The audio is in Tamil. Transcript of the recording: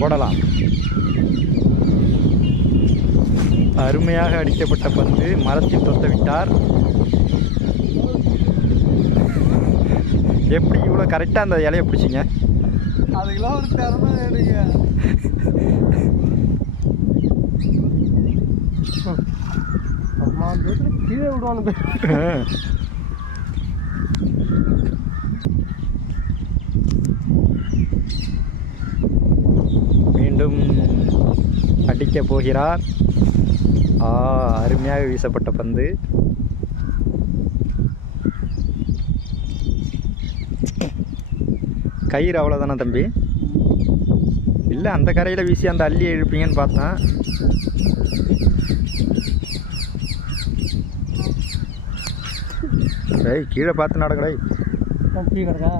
போடலாம். அருமையாக அடிக்கப்பட்ட பந்து மரத்தில் தொத்த விட்டார். எப்படி இவ்வளோ கரெக்டாக அந்த இலையை பிடிச்சிங்க? அதுக்கெல்லாம் ஒரு திறமை வேணுங்க. அம்மா கீழே விடுவானு. மீண்டும் அடிக்க போகிறார். அருமையாக வீசப்பட்ட பந்து. கயிறு அவ்வளோதானே தம்பி? இல்லை, அந்த கரையில் வீசி அந்த அள்ளியை இழுப்பீங்கன்னு பார்த்தேன். கீழே பார்த்து நடக்கடை. கீழே கிடக்கா?